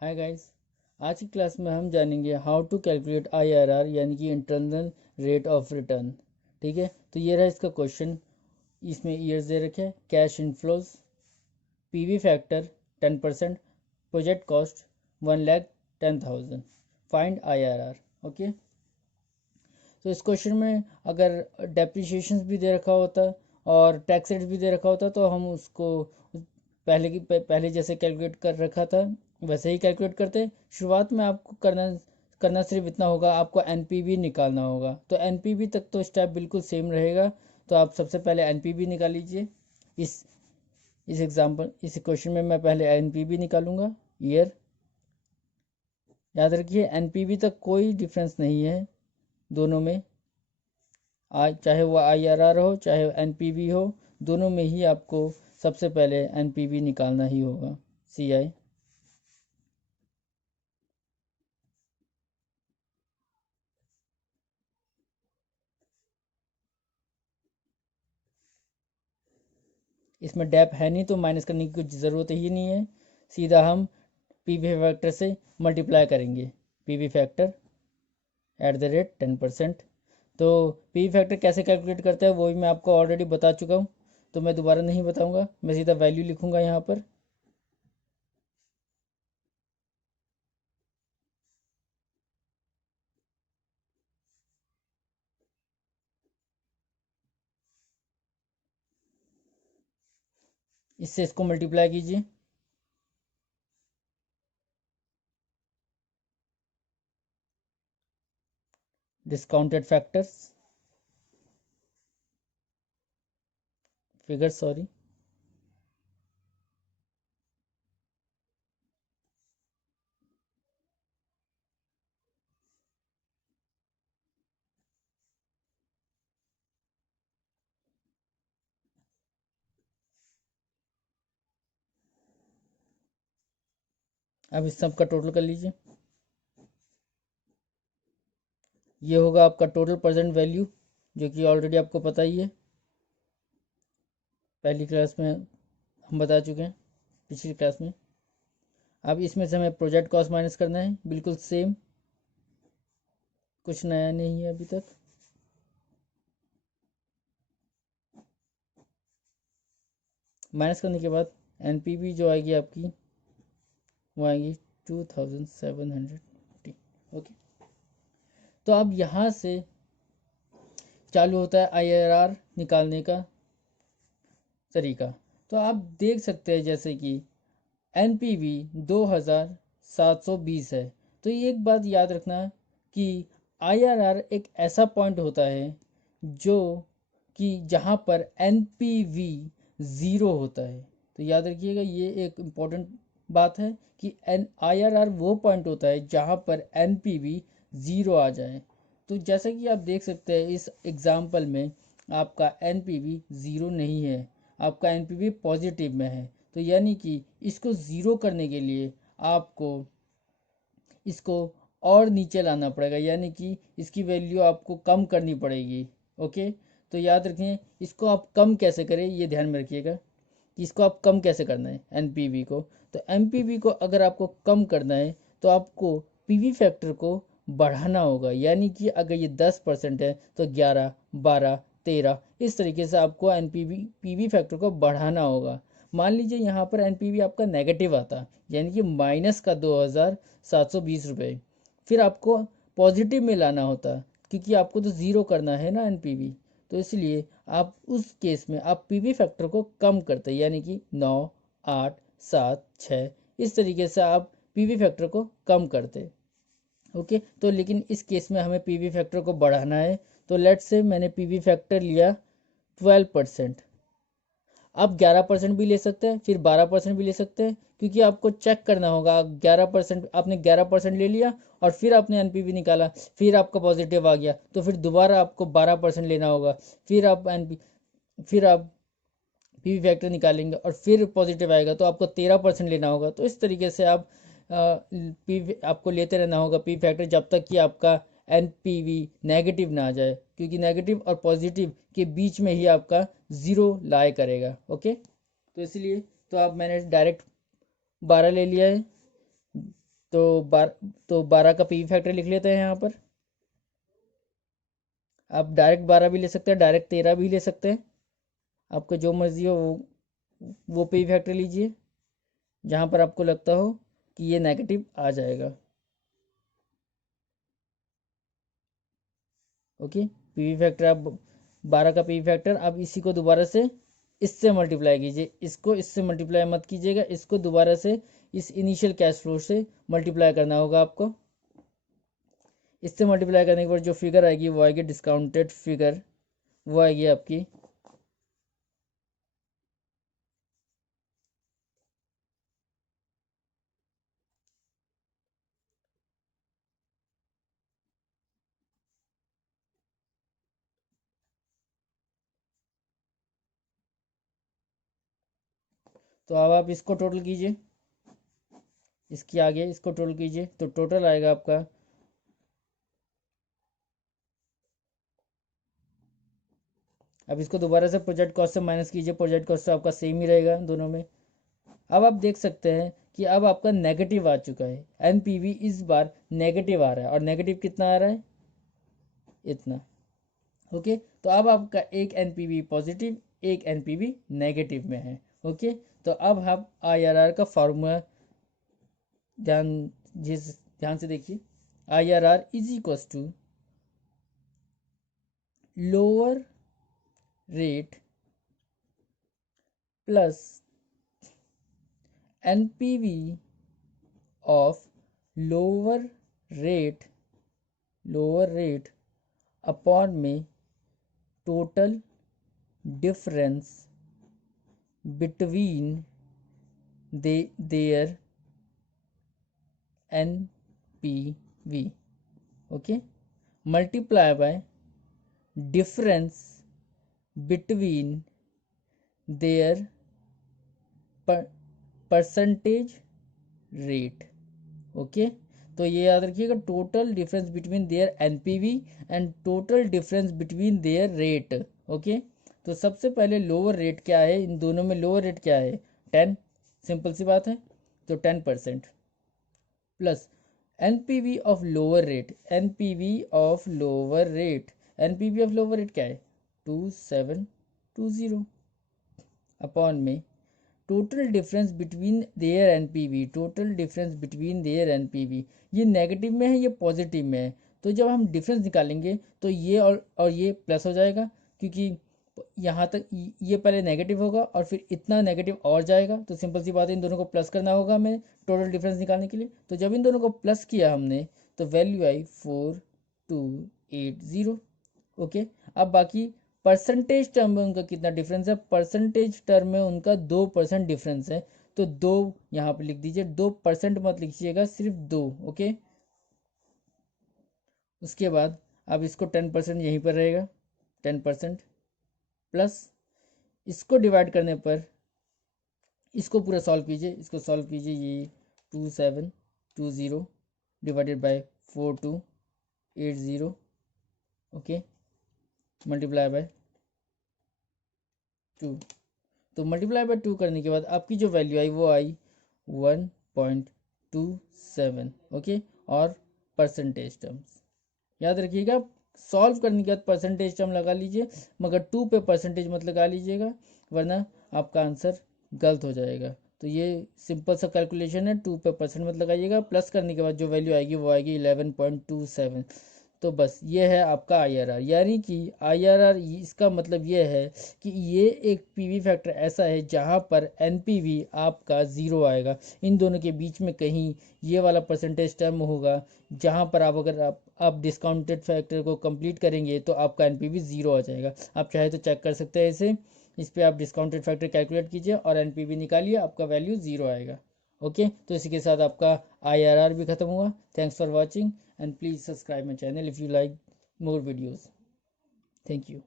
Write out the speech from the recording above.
Hi guys. आज की class में हम जानेंगे हाउ टू कैलकुलेट आईआरआर यानी कि इंटरनल रेट ऑफ रिटर्न। ठीक है, तो ये रहा इसका क्वेश्चन। इसमें ईयर्स दे रखे हैं, cash inflows, PV factor 10%, project cost 1,10,000, find IRR. Okay, तो इस क्वेश्चन में अगर डेप्रिसिएशन भी दे रखा होता और टैक्स रेट भी दे रखा होता तो हम उसको पहले जैसे कैलकुलेट कर रखा था वैसे ही कैलकुलेट करते। शुरुआत में आपको करना सिर्फ इतना होगा, आपको एनपीवी निकालना होगा। तो एनपीवी तक तो स्टेप बिल्कुल सेम रहेगा। तो आप सबसे पहले एनपीवी निकाल लीजिए। इस क्वेश्चन में मैं पहले एनपीवी निकालूंगा, ईयर। याद रखिए एनपीवी तक कोई डिफरेंस नहीं है दोनों में, चाहे वो आईआरआर हो चाहे एनपीवी हो, दोनों में ही आपको सबसे पहले एनपीवी निकालना ही होगा, सीआई। इसमें डैप है नहीं तो माइनस करने की कुछ ज़रूरत ही नहीं है, सीधा हम पीवी फैक्टर से मल्टीप्लाई करेंगे। PV factor at the rate 10%। तो पीवी फैक्टर कैसे कैलकुलेट करते हैं वो भी मैं आपको ऑलरेडी बता चुका हूँ, तो मैं दोबारा नहीं बताऊँगा। मैं सीधा वैल्यू लिखूँगा यहाँ पर। इससे इसको मल्टीप्लाई कीजिए। Discounted factors figure, sorry. अब इस सब का टोटल कर लीजिए। ये होगा आपका टोटल प्रेजेंट वैल्यू, जो कि ऑलरेडी आपको पता ही है, पहली क्लास में हम बता चुके हैं, पिछली क्लास में। अब इसमें से हमें प्रोजेक्ट कॉस्ट माइनस करना है, बिल्कुल सेम, कुछ नया नहीं है अभी तक। माइनस करने के बाद एनपीवी जो आएगी आपकी वो आएगी 2,750। ओके, तो अब यहाँ से चालू होता है आईआरआर निकालने का तरीका। तो आप देख सकते हैं जैसे कि एनपीवी 2,720 है। तो ये एक बात याद रखना कि आईआरआर एक ऐसा पॉइंट होता है जो कि जहाँ पर एनपीवी ज़ीरो होता है। तो याद रखिएगा, ये एक इम्पॉर्टेंट बात है कि एन आईआरआर वो पॉइंट होता है जहाँ पर एनपीवी ज़ीरो आ जाए। तो जैसा कि आप देख सकते हैं इस एग्ज़ाम्पल में आपका एनपीवी ज़ीरो नहीं है, आपका एनपीवी पॉजिटिव में है। तो यानी कि इसको ज़ीरो करने के लिए आपको इसको और नीचे लाना पड़ेगा, यानी कि इसकी वैल्यू आपको कम करनी पड़ेगी। ओके, तो याद रखें इसको आप कम कैसे करें, ये ध्यान में रखिएगा कि इसको आप कम कैसे करना है एनपीवी को। तो एनपीवी को अगर आपको कम करना है तो आपको पीवी फैक्टर को बढ़ाना होगा, यानी कि अगर ये 10% है तो 11, 12, 13, इस तरीके से आपको एनपीवी पीवी फैक्टर को बढ़ाना होगा। मान लीजिए यहाँ पर एनपीवी आपका नेगेटिव आता, यानी कि माइनस का 2,720 रुपये, फिर आपको पॉजिटिव में लाना होता, क्योंकि आपको तो ज़ीरो करना है ना एनपीवी। तो इसलिए आप उस केस में आप पीवी फैक्टर को कम करते, यानी कि 9, 8, 7, 6, इस तरीके से आप पीवी फैक्टर को कम करते। ओके, तो लेकिन इस केस में हमें पीवी फैक्टर को बढ़ाना है। तो लेट्स से मैंने पीवी फैक्टर लिया 12%। आप 11% भी ले सकते हैं, फिर 12% भी ले सकते हैं, क्योंकि आपको चेक करना होगा। 11% आपने 11% ले लिया और फिर आपने एनपीवी निकाला, फिर आपका पॉजिटिव आ गया, तो फिर दोबारा आपको 12% लेना होगा। फिर आप पीवी फैक्टर निकालेंगे और फिर पॉजिटिव आएगा तो आपको 13% लेना होगा। तो इस तरीके से आपको लेते रहना होगा पी फैक्टर जब तक कि आपका एनपीवी नेगेटिव ना आ जाए, क्योंकि नेगेटिव और पॉजिटिव के बीच में ही आपका ज़ीरो लाई करेगा। ओके, तो इसलिए तो आप मैंने डायरेक्ट 12 ले लिया है, तो 12 का पीवी फैक्टर लिख लेते हैं यहाँ पर। आप डायरेक्ट 12 भी ले सकते हैं, डायरेक्ट 13 भी ले सकते हैं, आपको जो मर्जी हो वो पीवी फैक्टर लीजिए जहाँ पर आपको लगता हो कि ये नेगेटिव आ जाएगा। ओके, पीवी फैक्टर आप 12 का पीवी फैक्टर, अब इसी को दोबारा से इससे मल्टीप्लाई कीजिए, इसको इससे मल्टीप्लाई मत कीजिएगा, इसको दोबारा से इस इनिशियल कैश फ्लो से मल्टीप्लाई करना होगा आपको। इससे मल्टीप्लाई करने के बाद जो फिगर आएगी वो आएगी डिस्काउंटेड फिगर, वो आएगी आपकी तो अब आप इसको टोटल कीजिए, इसके आगे इसको टोटल कीजिए तो टोटल आएगा आपका अब इसको दोबारा से प्रोजेक्ट कॉस्ट से माइनस कीजिए, प्रोजेक्ट कॉस्ट तो आपका सेम ही रहेगा दोनों में। अब आप देख सकते हैं कि अब आपका नेगेटिव आ चुका है, एनपीवी इस बार नेगेटिव आ रहा है, और नेगेटिव कितना आ रहा है, इतना। ओके, तो अब आपका एक एनपीवी पॉजिटिव, एक एनपीवी नेगेटिव में है। ओके, तो अब हम आईआरआर का फार्मूला ध्यान ध्यान से देखिए। IRR is equal to lower rate plus NPV of lower rate upon में total difference between their NPV, okay, multiply by difference between their percentage rate. Okay, तो ये याद रखिएगा, total difference between their NPV and total difference between their rate. Okay, तो सबसे पहले lower rate क्या है, इन दोनों में लोअर रेट क्या है, 10, सिंपल सी बात है, तो 10% plus NPV of lower rate, NPV of lower rate, NPV of lower rate क्या है 2720 अपॉन में total difference between their NPV, total difference between their NPV, ये नेगेटिव में है ये पॉजिटिव में है, तो जब हम डिफरेंस निकालेंगे तो ये और ये प्लस हो जाएगा, क्योंकि यहाँ तक ये पहले नेगेटिव होगा और फिर इतना नेगेटिव और जाएगा, तो सिंपल सी बात है इन दोनों को प्लस करना होगा हमें टोटल डिफरेंस निकालने के लिए। तो जब इन दोनों को प्लस किया हमने तो वैल्यू आई 4280। ओके, अब बाकी परसेंटेज टर्म में उनका कितना डिफरेंस है, परसेंटेज टर्म में उनका 2% डिफरेंस है, तो 2 यहाँ पे लिख दीजिए, 2% मत लिखिएगा, सिर्फ 2। ओके, उसके बाद अब इसको 10% यहीं पर रहेगा, 10% प्लस इसको डिवाइड करने पर इसको पूरा सॉल्व कीजिए, इसको सॉल्व कीजिए, ये 2720 divided by 4280, okay, multiply bye 2, तो मल्टीप्लाई बाय 2 करने के बाद आपकी जो वैल्यू आई वो आई 1.27। ओके, और परसेंटेज टर्म्स याद रखिएगा, सॉल्व करने के बाद परसेंटेज टर्म लगा लीजिए, मगर 2 पे परसेंटेज मत लगा लीजिएगा वरना आपका आंसर गलत हो जाएगा। तो ये सिंपल सा कैलकुलेशन है, 2 पे परसेंट मत लगाइएगा, प्लस करने के बाद जो वैल्यू आएगी वो आएगी 11.27। तो बस ये है आपका आईआरआर, यानी कि आईआरआर इसका मतलब ये है कि ये एक पीवी फैक्टर ऐसा है जहाँ पर एनपीवी आपका ज़ीरो आएगा, इन दोनों के बीच में कहीं ये वाला परसेंटेज टर्म होगा जहाँ पर आप अगर आप डिस्काउंटेड फैक्टर को कंप्लीट करेंगे तो आपका एनपीवी ज़ीरो आ जाएगा। आप चाहे तो चेक कर सकते हैं इसे, इस पर आप डिस्काउंटेड फैक्टर कैलकुलेट कीजिए और एनपीवी निकालिए, आपका वैल्यू ज़ीरो आएगा। ओके, तो इसी के साथ आपका आईआरआर भी खत्म हुआ। Thanks for watching and please subscribe my channel if you like more videos. Thank you.